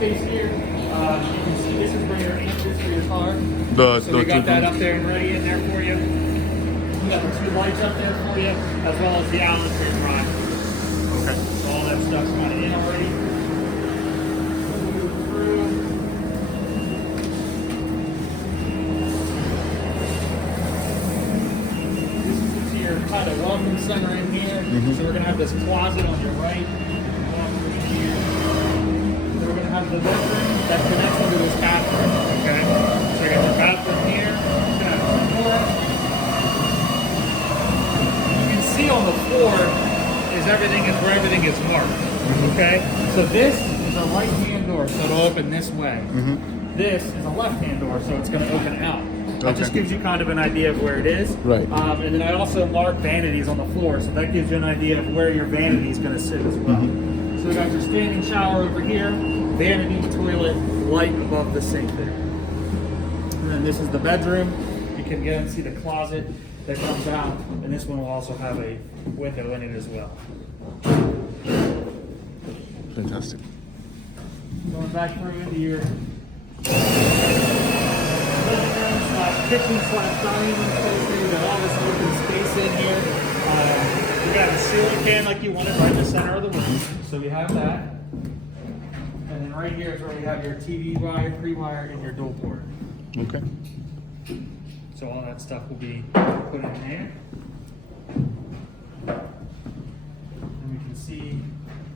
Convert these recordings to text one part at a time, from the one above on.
space here, you can see this is where your entries for your car. So we got that up there and ready in there for you. We got the 2 lights up there for you, as well as the outlet for your drive. Okay. So all that stuff's kind of in already. Move through. This is your kind of welcome center in here. So we're gonna have this closet on your right. We're going to have the bedroom that connects into this bathroom, okay? So you got your bathroom here, it's going to have the door. You can see on the floor is where everything is marked, okay? So this is a right-hand door, so it'll open this way. This is a left-hand door, so it's going to open out. That just gives you kind of an idea of where it is. Right. And then I also mark vanities on the floor, so that gives you an idea of where your vanity is going to sit as well. So we got your standing shower over here, vanity, toilet, light above the sink there. And then this is the bedroom. You can get and see the closet that comes out, and this one will also have a window in it as well. Fantastic. Going back through into your living room / kitchen / dining room space here. You got all this open space in here. You got a ceiling fan like you wanted right in the center of the room. So we have that. And then right here is where we have your TV wire, pre-wire, and your dual port. Okay. So all that stuff will be put in there. And we can see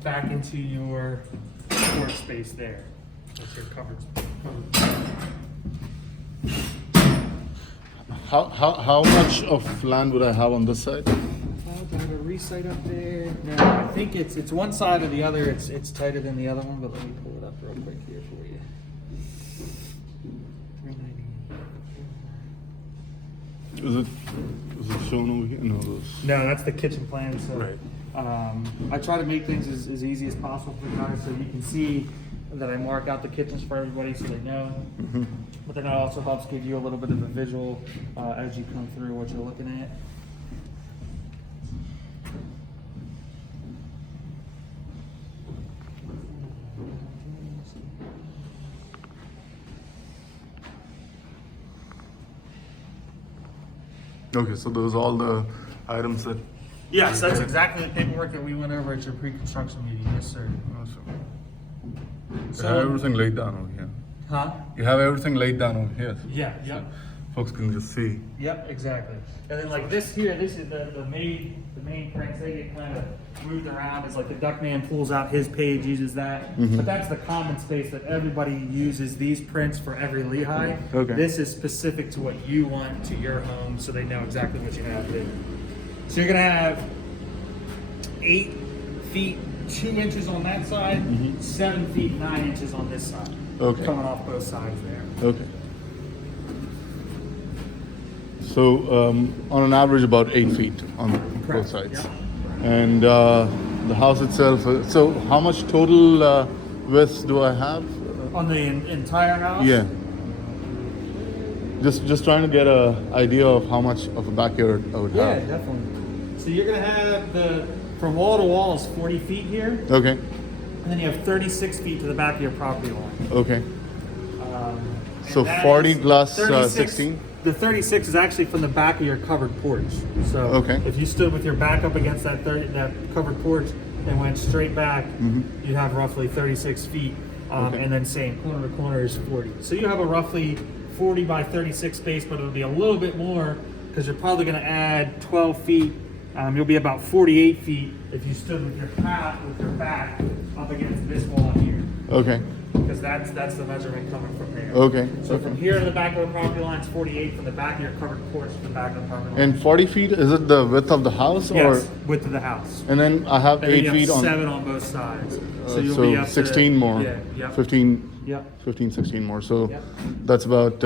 back into your workspace there. That's your covered space. How much of land would I have on this side? Do I have a re-site up there? No, I think it's one side or the other. It's tighter than the other one, but let me pull it up real quick here for you. 390. Is it shown over here? No, No, that's the kitchen plan. So, Right. I try to make things as easy as possible for you guys, so you can see that I mark out the kitchens for everybody, so they know. But then it also helps give you a little bit of a visual as you come through what you're looking at. Okay, so those are all the items that. Yes, that's exactly the paperwork that we went over at your pre-construction meeting. Yes, sir. Awesome. You So- have everything laid down over here. Huh? You have everything laid down over here. Yeah, yep. Folks can just see. Yep, exactly. And then like this here, this is the main prints. They get kind of moved around. It's like the duck man pulls out his page, uses that. But that's the common space that everybody uses these prints for every Lehigh. Okay. This is specific to what you want to your home, so they know exactly what you have there. So you're gonna have 8 feet 2 inches on that side, 7 feet 9 inches on this side. Okay. Coming off both sides there. Okay. So on an average, about 8 feet on both Correct, sides. yeah. And the house itself. So how much total width do I have? On the entire house? Yeah. Just trying to get a idea of how much of a backyard I would Yeah, have. definitely. So you're gonna have from wall to wall is 40 feet here, Okay. and then you have 36 feet to the back of your property line. Okay. And So that 40 is plus 36 16? The 36 is actually from the back of your covered porch. So Okay. if you stood with your back up against that covered porch and went straight back, you'd have roughly 36 feet. Okay. And then same corner to corner is 40. So you have a roughly 40 by 36 space, but it'll be a little bit more because you're probably going to add 12 feet. You'll be about 48 feet if you stood with your back up against this wall here, Okay. because that's the measurement coming from there. Okay. So from here to the back of the property line is 48. From the back of your covered porch to the back of the property line. And 40 feet, is it the width of the house? Yes, Or width of the house. and then I have And then 8 you feet have on. 7 on both sides. So you'll So be up 16 to, more. Yeah. Yep. 15, Yep. 15, 16 more. So Yep. that's about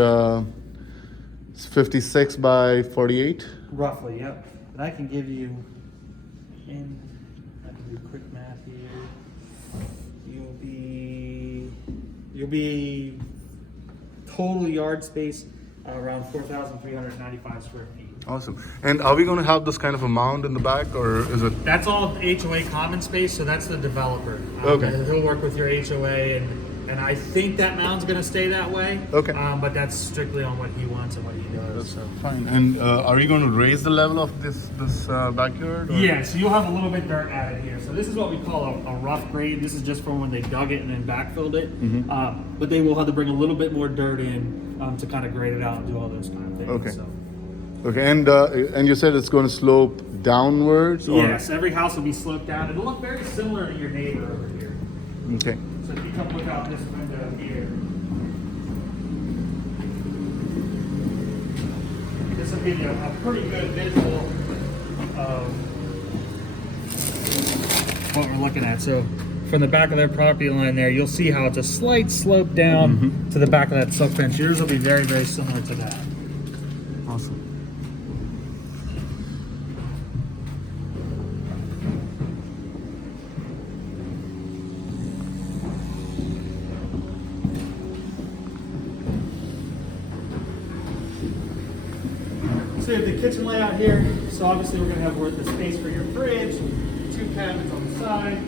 56 by 48. Roughly. Yep. And I can give you. I can do quick math here. You'll be total yard space around 4,395 square feet. Awesome. And are we going to have this kind of a mound in the back, or is it? That's all HOA common space, so that's the developer. Okay. And he'll work with your HOA and And I think that mound's gonna stay that way. Okay. But that's strictly on what he wants and what he does. So. Fine. And are you going to raise the level of this backyard? Or? Yeah, so you'll have a little bit dirt added here. So this is what we call a rough grade. This is just from when they dug it and then backfilled it. But they will have to bring a little bit more dirt in to kind of grade it out and do all those kind of things. Okay. So. Okay, and you said it's going to slope downwards? Or? Yes, every house will be sloped down. It'll look very similar to your neighbor over here. Okay. So if you come look out this window here, this will give you a pretty good visual of what we're looking at. So from the back of their property line there, you'll see how it's a slight slope down to the back of that silk fence. Yours will be very, very similar to that. Awesome. So you have the kitchen layout here. So obviously we're going to have the space for your fridge, 2 cabinets on the side.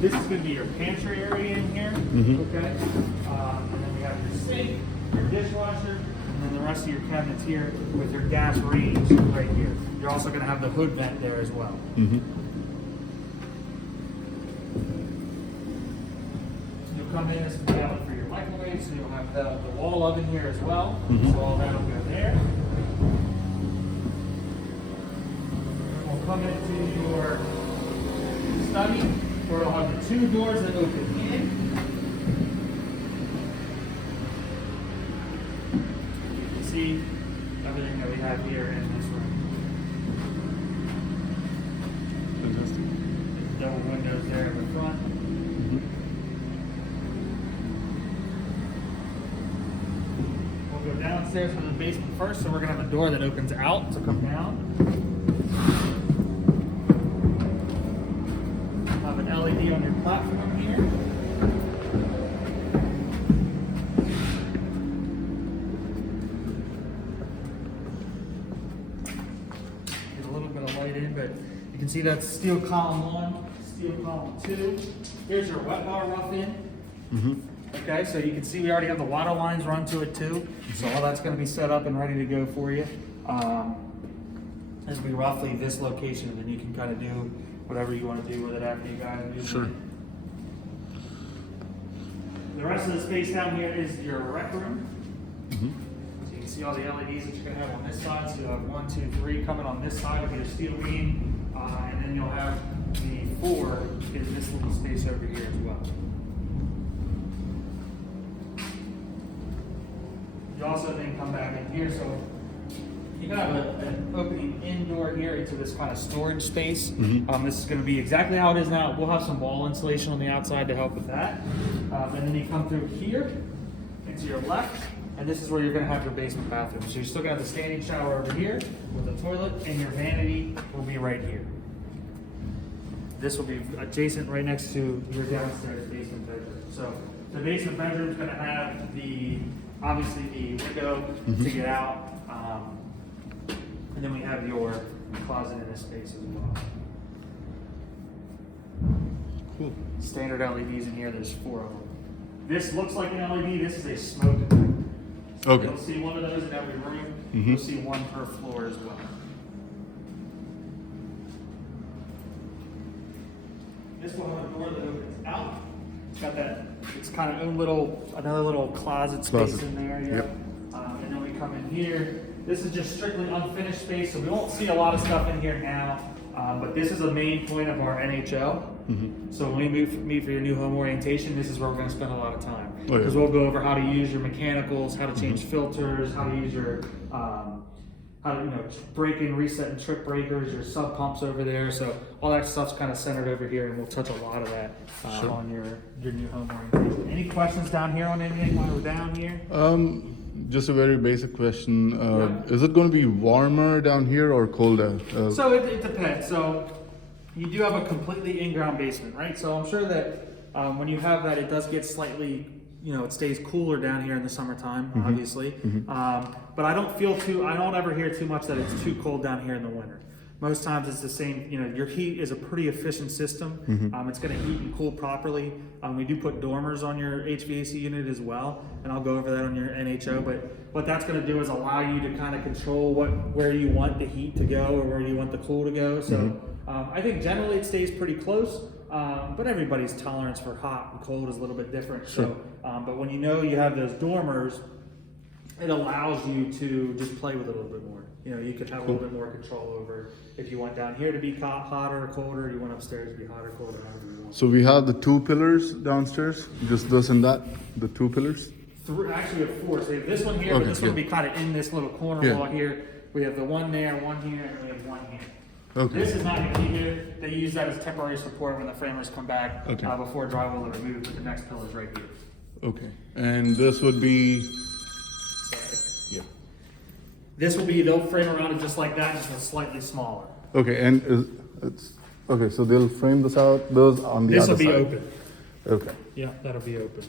This is going to be your pantry area in here. Okay. And then we have your sink, your dishwasher, and then the rest of your cabinets here with your gas range right here. You're also going to have the hood vent there as well. You'll come in, this will be outlet for your microwave, so you'll have the wall oven here as well. So all that will go there. Come into your study where it'll have the 2 doors that open in. You can see everything that we have here in this room. Fantastic. There's double windows there in the front. We'll go downstairs to the basement first, so we're going to have a door that opens out to come down. LED on your platform here. Get a little bit of light in, but you can see that's steel column 1, steel column 2. Here's your wet bar rough in. Okay, so you can see we already have the water lines run to it too. So all that's going to be set up and ready to go for you. This will be roughly this location, and then you can kind of do whatever you want to do with it after you guys do. Sure. The rest of the space down here is your rec room. So you can see all the LEDs that you're going to have on this side. So you'll have 1, 2, 3 coming on this side with your steel beam, and then you'll have the 4 in this little space over here as well. You also then come back in here, so you can have an opening indoor here into this kind of storage space. This is going to be exactly how it is now. We'll have some wall insulation on the outside to help with that. And then you come through here into your left, and this is where you're going to have your basement bathroom. So you're still going to have the standing shower over here with the toilet, and your vanity will be right here. This will be adjacent right next to your downstairs basement bedroom. So the basement bedroom is going to have obviously the window to get out. And then we have your closet in this space as well. Cool. Standard LEDs in here, there's 4 of them. This looks like an LED, this is a smoke detector. So Okay. you'll see one of those in every room. You'll see 1 per floor as well. This will have a door that opens out. It's got that, it's kind of another little closet space in there. Yeah. Yep. And then we come in here. This is just strictly unfinished space, so we won't see a lot of stuff in here now. But this is a main point of our NHL. So when we meet for your new home orientation, this is where we're going to spend a lot of time. Because we'll go over how to use your mechanicals, how to change filters, how to use your how to break and reset and trip breakers, your sub pumps over there. So all that stuff's kind of centered over here, and we'll touch a lot of that on your new home orientation. Any questions down here on anything while we're down here? Just a very basic question. Is it going to be warmer down here or colder? So it depends. So you do have a completely in-ground basement, right? So I'm sure that when you have that, it does get slightly, it stays cooler down here in the summertime, obviously. But I don't ever hear too much that it's too cold down here in the winter. Most times it's the same, you know, your heat is a pretty efficient system. It's going to heat and cool properly. We do put dormers on your HVAC unit as well, and I'll go over that on your NHO, but what that's going to do is allow you to kind of control where you want the heat to go or where you want the cool to go. So I think generally it stays pretty close, but everybody's tolerance for hot and cold is a little bit different. Sure. So, but when you know you have those dormers, it allows you to just play with it a little bit more. You know, you could have a little bit more control over if you want down here to be hotter or colder, you want upstairs to be hotter or colder, however you want. So we have the 2 pillars downstairs, just this and that, the 2 pillars? Actually, we have 4. So we have this one here, but this one will be kind of in this little corner wall here. We have the one there, one here, and we have one here. Okay. This is not going to be here. They use that as temporary support when the framers come back before drywall is removed, but the next pillar is right here. Okay. And this would be... Yeah. This will be, they'll frame around it just like that, just slightly smaller. Okay, and it's... Okay, so they'll frame those on the other side. This will be open. Okay. Yeah, that'll be open.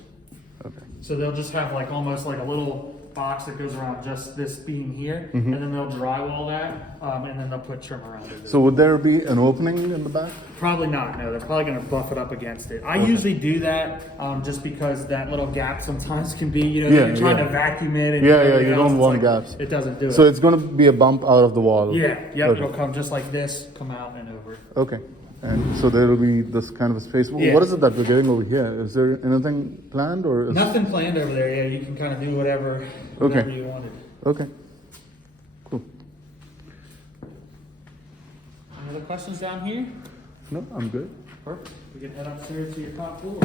Okay. So they'll just have like almost like a little box that goes around just this beam here, and then they'll drywall that, and then they'll put trim around it. So would there be an opening in the back? Probably not. No, they're probably going to buff it up against it. I usually do that just because that little gap sometimes can be, you know, you're trying to vacuum it. And You don't want gaps. It doesn't do it. So it's going to be a bump out of the wall. Yeah, yep, Okay. it'll come just like this, come out and over. Okay. And so there will be this kind of a space. Yeah. What is it that we're getting over here? Is there anything planned or? Nothing planned over there. Yeah, you can kind of do whatever you wanted. Okay. Cool. Any other questions down here? No, I'm good. Perfect. We can head upstairs to your top floor.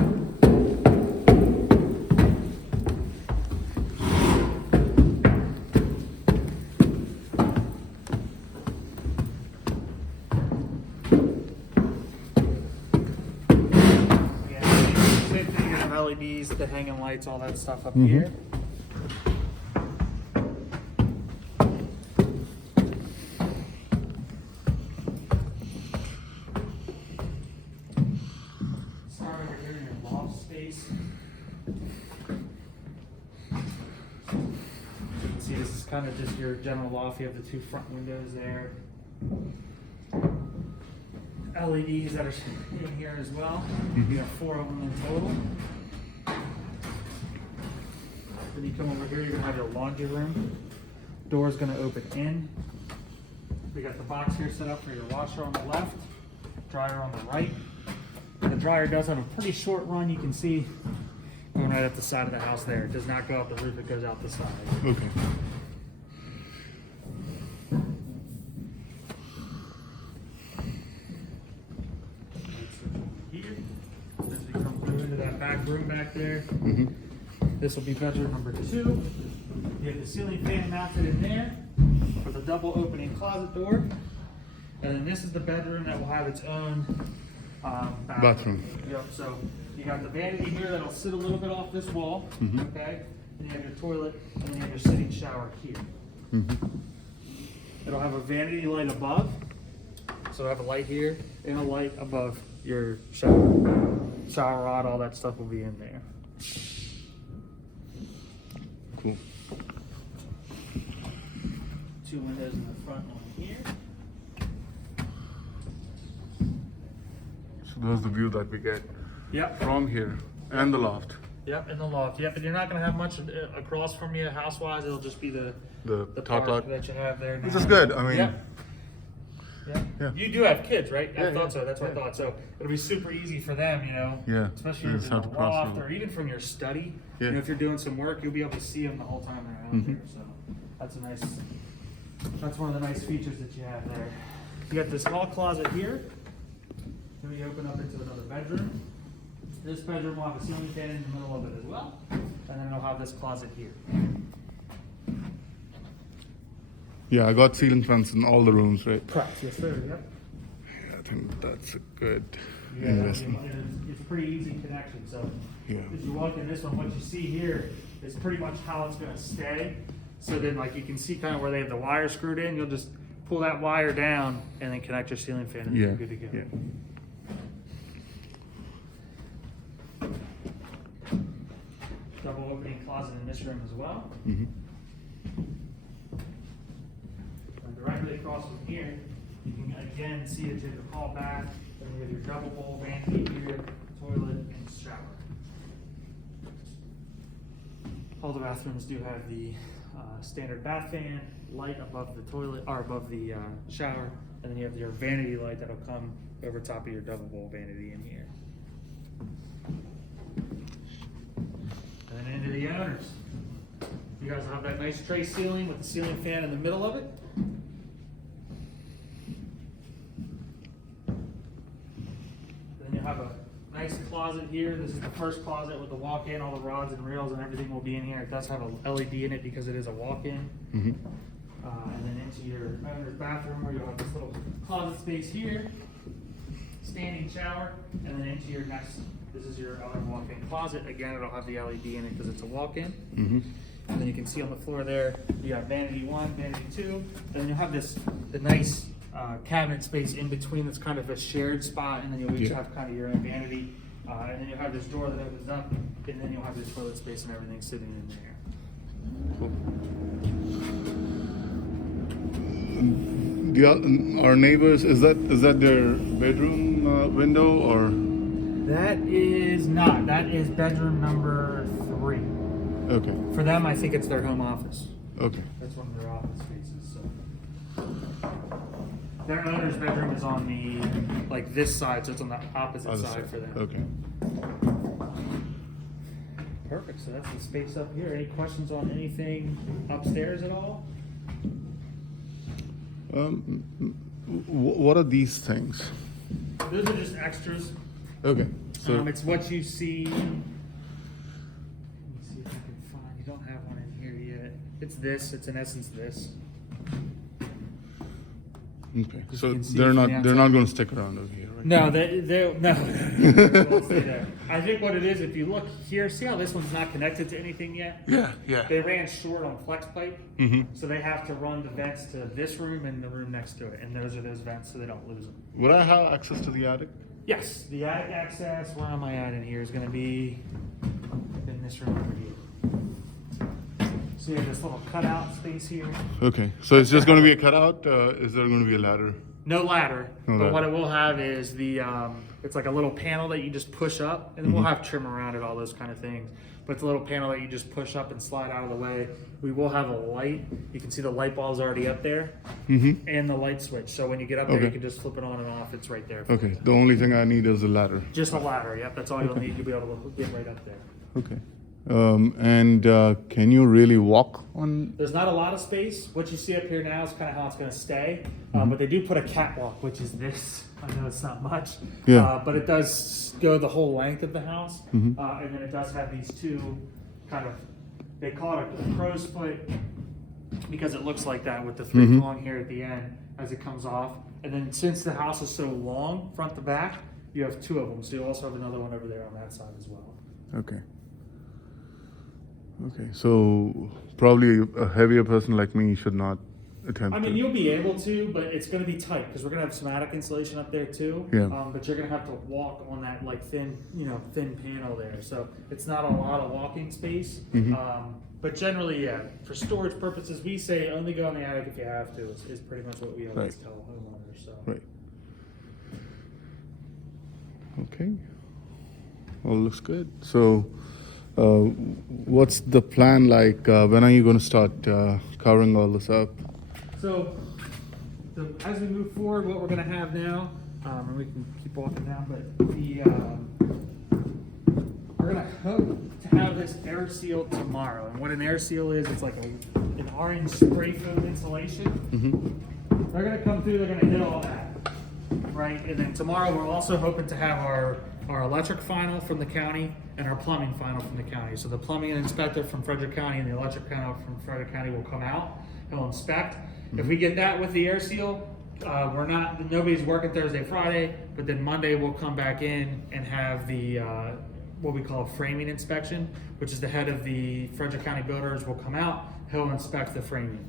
Same thing, you have LEDs, the hanging lights, all that stuff up here. See, this is kind of just your general loft. You have the 2 front windows there. LEDs that are in here as well. You have 4 of them in total. Then you come over here, you're gonna have your laundry room. Door's gonna open in. We got the box here set up for your washer on the left, dryer on the right. The dryer does have a pretty short run. You can see going right up the side of the house there. It does not go out the roof, it goes out the side. Okay. Here, as we come through into that back room back there, this will be bedroom number 2. You have the ceiling fan mounted in there with a double opening closet door. And then this is the bedroom that will have its own bathroom. Yep, so you got the vanity here that'll sit a little bit off this wall, okay? Then you have your toilet, and then you have your sitting shower here. It'll have a vanity light above, so it'll have a light here and a light above your shower. Shower rod, all that stuff will be in there. Cool. 2 windows in the front, one here. So there's the view that we get Yep. from here and the loft. Yep, in the loft. Yep, and you're not going to have much across from you house-wise. It'll just be the top part lot, that you have there now. which is good. I mean, Yep. Yeah. You do have kids, right? I Yeah, thought yeah, so. That's what I thought. So it'll be super easy for them, you know. Yeah. Especially You if just you're in have a to cross loft over. or even from your study. Yeah. You know, if you're doing some work, you'll be able to see them the whole time they're out there. So that's a nice. That's one of the nice features that you have there. You got this hall closet here. Then we open up into another bedroom. This bedroom will have a ceiling fan in the middle of it as well, and then it'll have this closet here. Yeah, I got ceiling fans in all the rooms, right? Correct. Yes, sir. Yep. Yeah, I think that's a good Yeah, investment. it's a pretty easy connection. So Yeah. as you walk in this one, what you see here is pretty much how it's going to stay. So then, like, you can see kind of where they have the wire screwed in. You'll just pull that wire down and then connect your ceiling fan, and you're good to go. Yeah. Double opening closet in this room as well. Mm-hmm. And directly across from here, You can again see it to the hall bath. Then you have your double bowl vanity here, toilet, and shower. All the bathrooms do have the standard bath fan, light above the toilet or above the shower, and then you have your vanity light that'll come over top of your double bowl vanity in here. And then into the owners. You guys will have that nice tray ceiling with the ceiling fan in the middle of it. Then you'll have a nice closet here. This is the first closet with the walk-in. All the rods and rails and everything will be in here. It does have a LED in it because it is a walk-in. Mm-hmm. And then into your owner's bathroom where you'll have this little closet space here, standing shower, and then into your next, this is your other walk-in closet. Again, it'll have the LED in it because it's a walk-in. Mm-hmm. And then you can see on the floor there, you have vanity 1, vanity 2, and then you'll have the nice cabinet space in between that's kind of a shared spot, and then you'll each have kind of your own vanity. And then you'll have this door that opens up, and then you'll have this toilet space and everything sitting in there. Cool. Our neighbors, is that their bedroom window or? That is not. That is bedroom number 3. Okay. For them, I think it's their home office. Okay. That's one of their office spaces. So their owner's bedroom is on the this side, so it's on the opposite side for them. Okay. Perfect. So that's the space up here. Any questions on anything upstairs at all? What are these things? Those are just extras. Okay. So It's what you see. Let me see if I can find. You don't have one in here yet. It's this. It's in essence this. okay. Just So you can see they're from not the going to stick around over here, right? No, they won't stay there. I think what it is, if you look here, see how this one's not connected to anything yet? Yeah. Yeah. They ran short on flex pipe, Mm-hmm. so they have to run the vents to this room and the room next to it, and those are those vents, so they don't lose them. Would I have access to the attic? Yes, the attic access. Where am I at in here? Is going to be in this room over here. So you have this little cutout space here. Okay. So it's just going to be a cutout. Is there going to be a ladder? No ladder, No but ladder. what it will have is the it's like a little panel that you just push up, and then we'll have trim around it, all those kind of things. But it's a little panel that you just push up and slide out of the way. We will have a light. You can see the light bulb's already up there, and the light switch. So when you get up there, you can just flip it on and off. It's right there. Okay. The only thing I need is a ladder. Just a ladder. Yep, that's all you'll need. You'll be able to get right up there. Okay. And can you really walk on? There's not a lot of space. What you see up here now is kind of how it's going to stay. But they do put a catwalk, which is this. I know it's not much, but it does go the whole length of the house. And then it does have these two kind of, they call it a crow's foot because it looks like that with the 3 prong here at the end as it comes off. And then since the house is so long, front to back, you have 2 of them. So you also have another one over there on that side as well. Okay. Okay. So probably a heavier person like me should not attempt. I mean, you'll be able to, but it's going to be tight because we're going to have some attic insulation up there too. Yeah. But you're going to have to walk on that thin panel there. So it's not a lot of walking space. But generally, yeah, for storage purposes, we say only go in the attic if you have to. Is pretty much what we always tell homeowners. So. Right. Okay. All looks good. So, what's the plan like? When are you going to start covering all this up? So, as we move forward, what we're going to have now, and we can keep walking down, but we're going to hope to have this air sealed tomorrow. And what an air seal is, it's like an orange spray foam insulation. They're going to come through, they're going to hit all that, right? And then tomorrow we're also hoping to have our electric final from the county and our plumbing final from the county. So the plumbing inspector from Frederick County and the electric final from Frederick County will come out. He'll inspect. If we get that with the air seal, nobody's working Thursday, Friday, but then Monday we'll come back in and have the what we call a framing inspection, which is the head of the Frederick County builders will come out. He'll inspect the framing.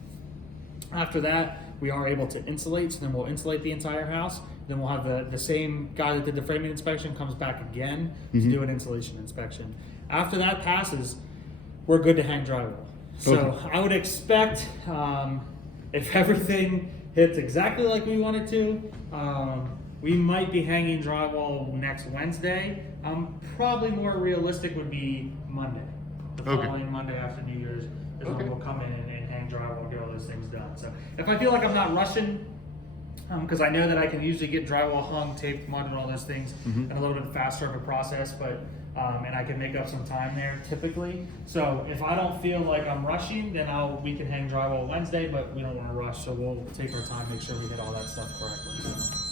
After that, we are able to insulate, so then we'll insulate the entire house. Then we'll have the same guy that did the framing inspection comes back again to do an insulation inspection. After that passes, we're good to hang drywall. So I would expect if everything hits exactly like we want it to. We might be hanging drywall next Wednesday. Probably more realistic would be Monday. The Okay. following Monday after New Year's is Okay. when we'll come in and hang drywall and get all those things done. So if I feel like I'm not rushing, because I know that I can usually get drywall hung, taped, mud, and all those things in a little bit faster of a process, but and I can make up some time there typically. So if I don't feel like I'm rushing, then we can hang drywall Wednesday, but we don't want to rush, so we'll take our time, make sure we hit all that stuff correctly. So.